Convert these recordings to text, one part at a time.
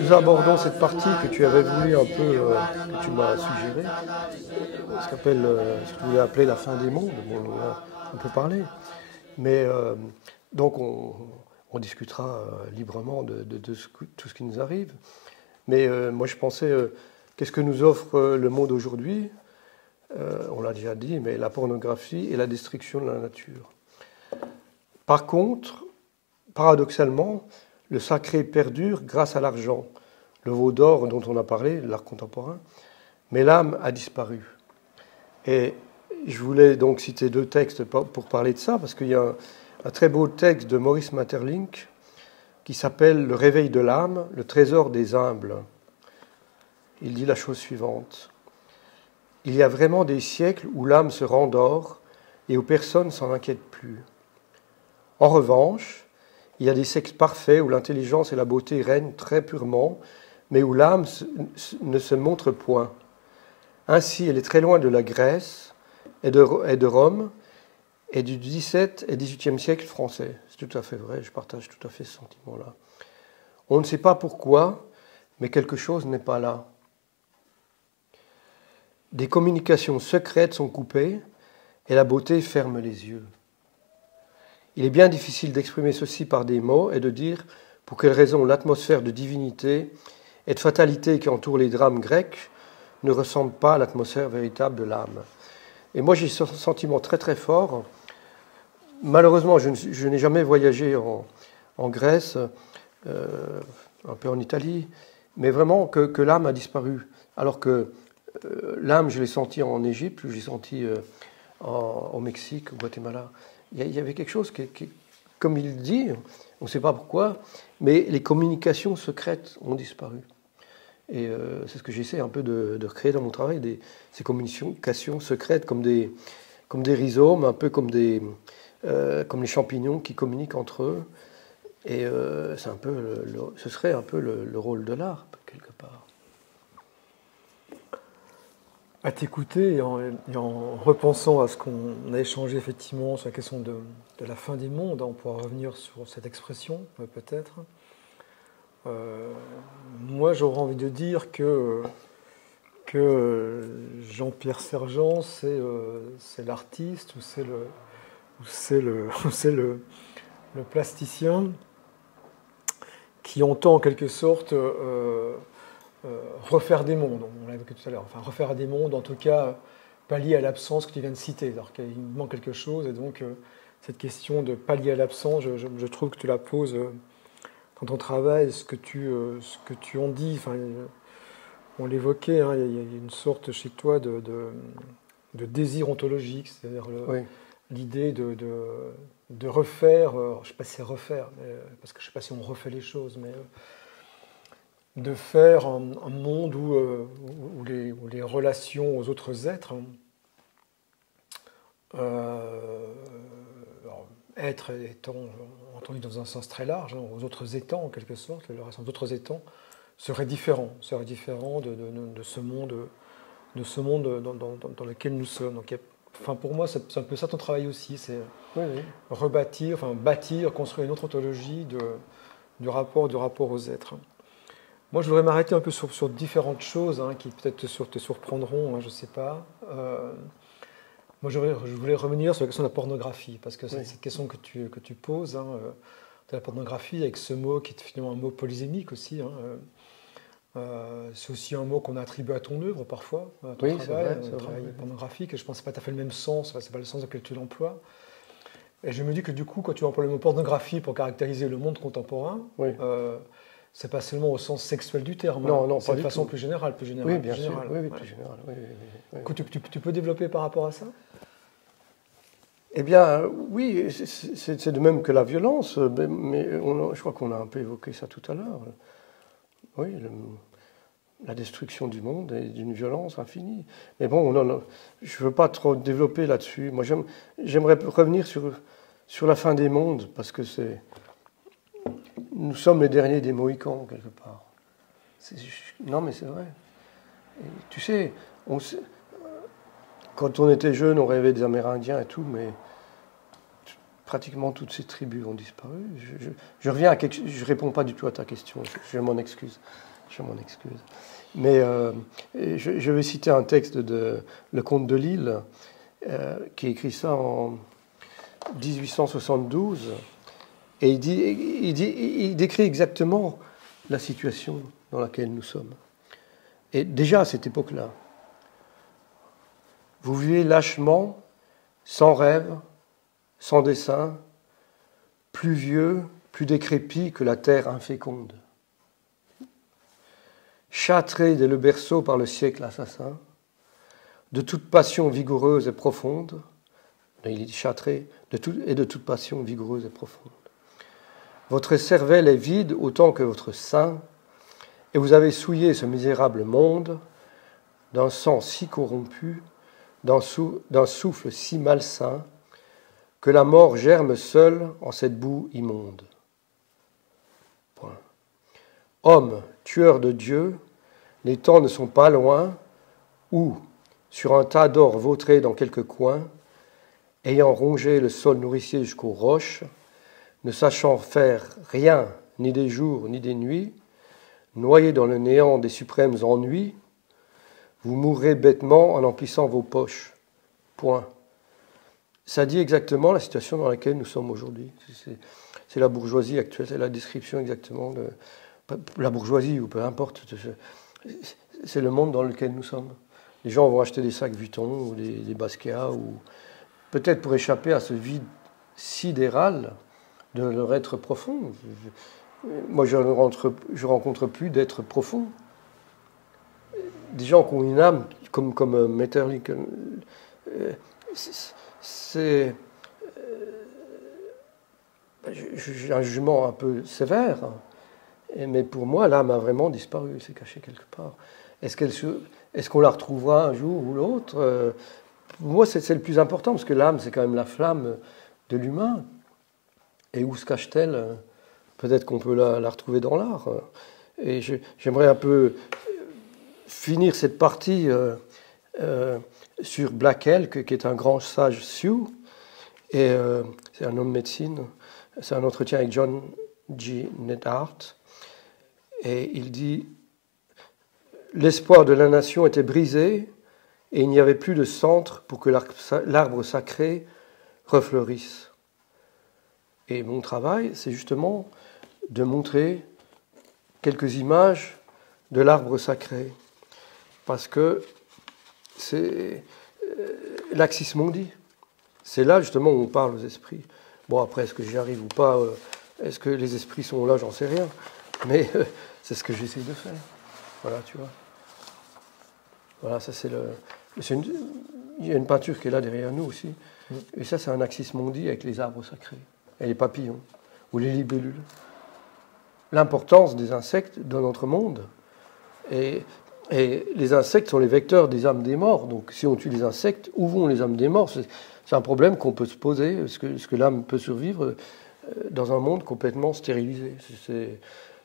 Nous abordons cette partie que tu avais voulu un peu, que tu m'as suggéré, ce que tu voulais appeler la fin des mondes. Bon, on a un peu parlé. Mais donc on discutera librement de tout ce qui nous arrive. Mais moi je pensais, qu'est-ce que nous offre le monde aujourd'hui? On l'a déjà dit, mais la pornographie et la destruction de la nature. Par contre, paradoxalement, le sacré perdure grâce à l'argent, le veau d'or dont on a parlé, l'art contemporain, mais l'âme a disparu. Et je voulais donc citer 2 textes pour parler de ça, parce qu'il y a un très beau texte de Maurice Maeterlinck qui s'appelle « Le réveil de l'âme, le trésor des humbles ». Il dit la chose suivante. « Il y a vraiment des siècles où l'âme se rendort et où personne ne s'en inquiète plus. En revanche, il y a des siècles parfaits où l'intelligence et la beauté règnent très purement, mais où l'âme ne se montre point. Ainsi, elle est très loin de la Grèce et de Rome et du XVIIe et XVIIIe siècle français. » C'est tout à fait vrai, je partage tout à fait ce sentiment-là. On ne sait pas pourquoi, mais quelque chose n'est pas là. Des communications secrètes sont coupées et la beauté ferme les yeux. Il est bien difficile d'exprimer ceci par des mots et de dire pour quelle raison l'atmosphère de divinité et de fatalité qui entoure les drames grecs ne ressemble pas à l'atmosphère véritable de l'âme. Et moi, j'ai ce sentiment très très fort. Malheureusement, je n'ai jamais voyagé en Grèce, un peu en Italie, mais vraiment que l'âme a disparu. Alors que l'âme, je l'ai senti en Égypte, je l'ai senti au Mexique, au Guatemala. Il y avait quelque chose qui, comme il dit, on ne sait pas pourquoi, mais les communications secrètes ont disparu. Et c'est ce que j'essaie un peu de recréer dans mon travail, ces communications secrètes comme des rhizomes, un peu comme les champignons qui communiquent entre eux. Et c'est un peu ce serait un peu le rôle de l'art, quelque part. À t'écouter et en repensant à ce qu'on a échangé effectivement sur la question de la fin des mondes, on pourra revenir sur cette expression peut-être. Moi j'aurais envie de dire que Jean-Pierre Sergent c'est l'artiste ou c'est le plasticien qui entend en quelque sorte refaire des mondes, on l'a évoqué tout à l'heure, enfin refaire des mondes, en tout cas pallier à l'absence que tu viens de citer, alors qu'il manque quelque chose, et donc cette question de pallier à l'absence, je trouve que tu la poses dans ton travail, ce que tu en dis, enfin, on l'évoquait, hein, il y a une sorte chez toi de désir ontologique, c'est-à-dire Oui. l'idée de refaire, je ne sais pas si c'est refaire, parce que je ne sais pas si on refait les choses, mais de faire un monde où les relations aux autres êtres, être étant entendu dans un sens très large, hein, aux autres étangs en quelque sorte, les relations aux autres étangs seraient différents de ce monde dans lequel nous sommes. Donc, enfin, pour moi, c'est un peu ça ton travail aussi, c'est rebâtir, enfin bâtir, construire une autre ontologie du rapport aux êtres. Moi, je voudrais m'arrêter un peu sur différentes choses hein, qui peut-être te surprendront, hein, je ne sais pas. Moi, je voulais revenir sur la question de la pornographie, parce que c'est cette question que tu poses, hein, de la pornographie, avec ce mot qui est finalement un mot polysémique aussi. Hein, c'est aussi un mot qu'on attribue à ton œuvre parfois, à ton travail, travail pornographique, et je pense que ce n'est pas tout à fait le même sens, ce n'est pas le sens dans lequel tu l'emploies. Et je me dis que du coup, quand tu emploies le mot pornographie pour caractériser le monde contemporain, c'est pas seulement au sens sexuel du terme, non, c'est de façon plus générale. Oui, bien sûr, plus générale. Oui. Tu peux développer par rapport à ça? Eh bien, oui, c'est de même que la violence, mais je crois qu'on a un peu évoqué ça tout à l'heure. Oui, la destruction du monde est d'une violence infinie. Mais bon, je ne veux pas trop développer là-dessus. Moi, j'aimerais revenir sur la fin des mondes, parce que nous sommes les derniers des Mohicans, quelque part. Non, mais c'est vrai. Et, tu sais, quand on était jeune, on rêvait des Amérindiens et tout, mais pratiquement toutes ces tribus ont disparu. Je reviens à quelque chose, je ne réponds pas du tout à ta question, je m'en excuse. Je m'en excuse. Mais je vais citer un texte de Le Comte de Lille, qui écrit ça en 1872, et il décrit exactement la situation dans laquelle nous sommes. Et déjà à cette époque-là, vous vivez lâchement, sans rêve, sans dessein, plus vieux, plus décrépit que la terre inféconde. Châtré dès le berceau par le siècle assassin, de toute passion vigoureuse et profonde, il dit châtré de toute passion vigoureuse et profonde. Votre cervelle est vide autant que votre sein, et vous avez souillé ce misérable monde d'un sang si corrompu, d'un souffle si malsain, que la mort germe seule en cette boue immonde. Point. Homme, tueur de Dieu, les temps ne sont pas loin où, sur un tas d'or vautré dans quelque coin, ayant rongé le sol nourricier jusqu'aux roches, ne sachant faire rien, ni des jours, ni des nuits, noyé dans le néant des suprêmes ennuis, vous mourrez bêtement en emplissant vos poches. Point. Ça dit exactement la situation dans laquelle nous sommes aujourd'hui. C'est la bourgeoisie actuelle, c'est la description exactement de la bourgeoisie, ou peu importe. C'est le monde dans lequel nous sommes. Les gens vont acheter des sacs Vuitton ou des Basquiat, ou peut-être pour échapper à ce vide sidéral de leur être profond. Moi, je ne rencontre plus d'être profond. Des gens qui ont une âme, comme Metterlich, c'est j'ai un jugement un peu sévère, mais pour moi, l'âme a vraiment disparu, elle s'est cachée quelque part. Est-ce qu'on la retrouvera un jour ou l'autre? Pour moi, c'est le plus important, parce que l'âme, c'est quand même la flamme de l'humain. Et où se cache-t-elle? Peut-être qu'on peut la retrouver dans l'art. Et j'aimerais un peu finir cette partie sur Black Elk, qui est un grand sage Sioux, et c'est un homme de médecine. C'est un entretien avec John G. Neidhart, et il dit « L'espoir de la nation était brisé, et il n'y avait plus de centre pour que l'arbre sacré refleurisse. » Et mon travail, c'est justement de montrer quelques images de l'arbre sacré, parce que c'est l'Axis Mundi. C'est là justement où on parle aux esprits. Bon, après, est-ce que j'y arrive ou pas, est-ce que les esprits sont là, j'en sais rien. Mais c'est ce que j'essaie de faire. Voilà, tu vois. Voilà, ça c'est il y a une peinture qui est là derrière nous aussi. Et ça, c'est un Axis Mundi avec les arbres sacrés, et les papillons, ou les libellules. L'importance des insectes dans notre monde. Et les insectes sont les vecteurs des âmes des morts. Donc si on tue les insectes, où vont les âmes des morts? C'est un problème qu'on peut se poser. Est-ce que l'âme peut survivre dans un monde complètement stérilisé?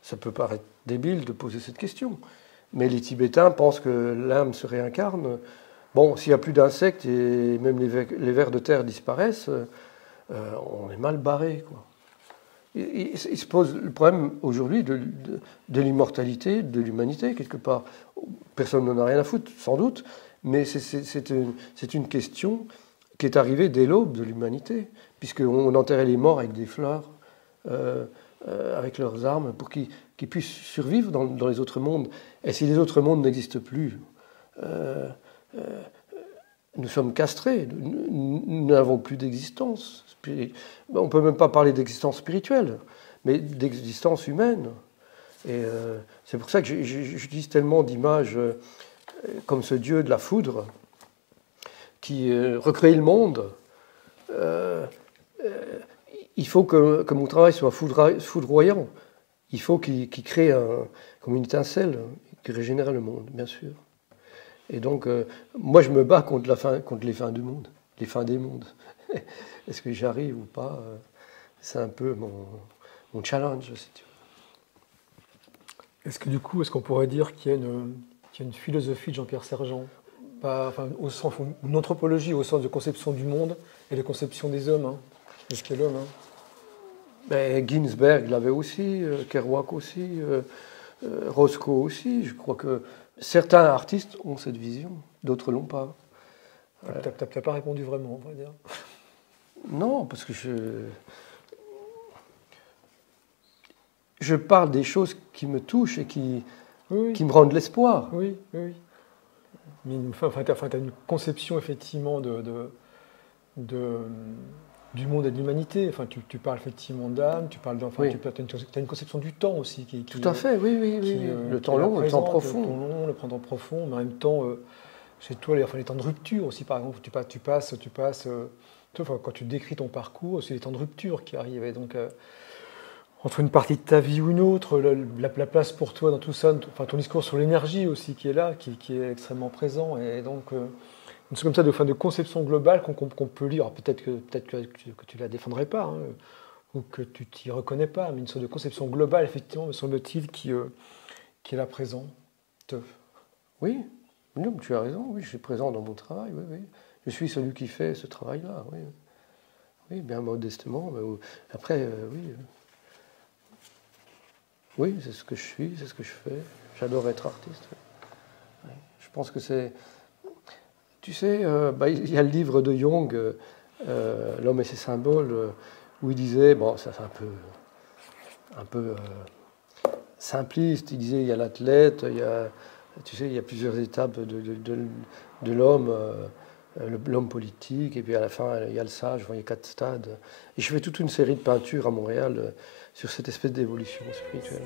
Ça peut paraître débile de poser cette question. Mais les Tibétains pensent que l'âme se réincarne. Bon, s'il n'y a plus d'insectes et même les vers de terre disparaissent, on est mal barré, quoi. Il se pose le problème aujourd'hui de l'immortalité de l'humanité, quelque part. Personne n'en a rien à foutre, sans doute, mais c'est une question qui est arrivée dès l'aube de l'humanité, puisqu'on enterrait les morts avec des fleurs, avec leurs armes, pour qu'ils puissent survivre dans les autres mondes. Et si les autres mondes n'existent plus, nous sommes castrés, nous n'avons plus d'existence. On ne peut même pas parler d'existence spirituelle, mais d'existence humaine. Et c'est pour ça que j'utilise tellement d'images comme ce dieu de la foudre qui recrée le monde. Il faut que mon travail soit foudroyant. Il faut qu'il crée comme une étincelle qui régénère le monde, bien sûr. Et donc, moi, je me bats contre les fins du monde, les fins des mondes. Est-ce que j'y arrive ou pas? C'est un peu mon challenge, si tu veux. Est-ce que du coup, est-ce qu'on pourrait dire qu'il y a une philosophie de Jean-Pierre Sergent? pas, enfin, une anthropologie au sens de conception du monde et de conception des hommes, hein, de ce qu'est l'homme. Hein. Ben, Ginsberg l'avait aussi, Kerouac aussi, Roscoe aussi. Je crois que certains artistes ont cette vision, d'autres l'ont pas. Tu n'as pas répondu vraiment, on va dire. Non, parce que je parle des choses qui me touchent et qui me rendent l'espoir. Oui, oui. Mais tu as une conception effectivement du monde et de l'humanité. Enfin, tu parles effectivement d'âme, tu parles as une conception du temps aussi. Tout à fait, oui. Le temps long, le temps profond. Le temps long, le temps profond, mais en même temps, chez toi, les temps de rupture aussi, par exemple, tu passes quand tu décris ton parcours, c'est les temps de rupture qui arrivent. Et donc, entre une partie de ta vie ou une autre, la place pour toi dans tout ça, ton discours sur l'énergie aussi qui est là, qui est extrêmement présent. Et donc, une chose comme ça de conception globale qu'on peut lire. Peut-être que tu ne la défendrais pas, hein, ou que tu t'y reconnais pas, mais une sorte de conception globale, effectivement, me semble-t-il, qui est là présente. Oui, non, tu as raison, oui, je suis présent dans mon travail, oui. Je suis celui qui fait ce travail-là, oui. Oui, bien modestement, mais après, oui. Oui, c'est ce que je suis, c'est ce que je fais. J'adore être artiste. Oui. Je pense que c'est... Tu sais, il y a le livre de Jung, L'homme et ses symboles, où il disait, bon, ça c'est un peu simpliste, il disait, il y a l'athlète, il y a plusieurs étapes de l'homme, l'homme politique, et puis à la fin, il y a le sage, il y a 4 stades. Et je fais toute une série de peintures à Montréal sur cette espèce d'évolution spirituelle.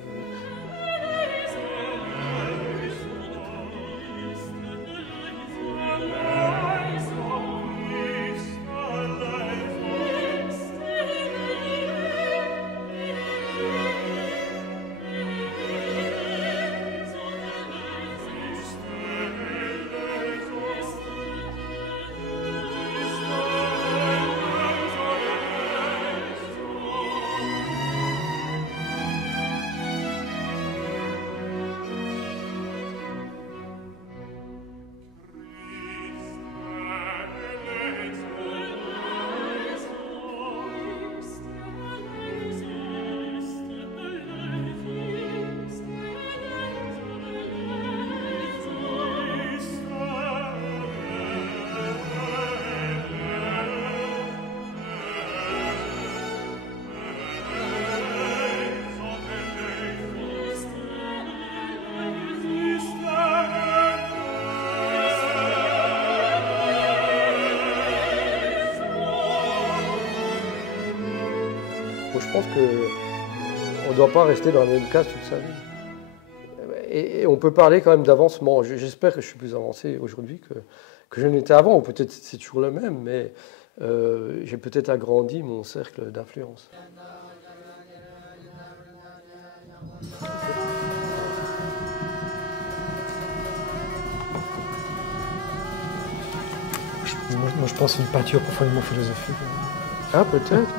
Je pense qu'on ne doit pas rester dans la même case toute sa vie. Et on peut parler quand même d'avancement. J'espère que je suis plus avancé aujourd'hui que je n'étais avant, ou peut-être c'est toujours le même, mais j'ai peut-être agrandi mon cercle d'influence. Moi, je pense une peinture profondément philosophique. Ah, peut-être.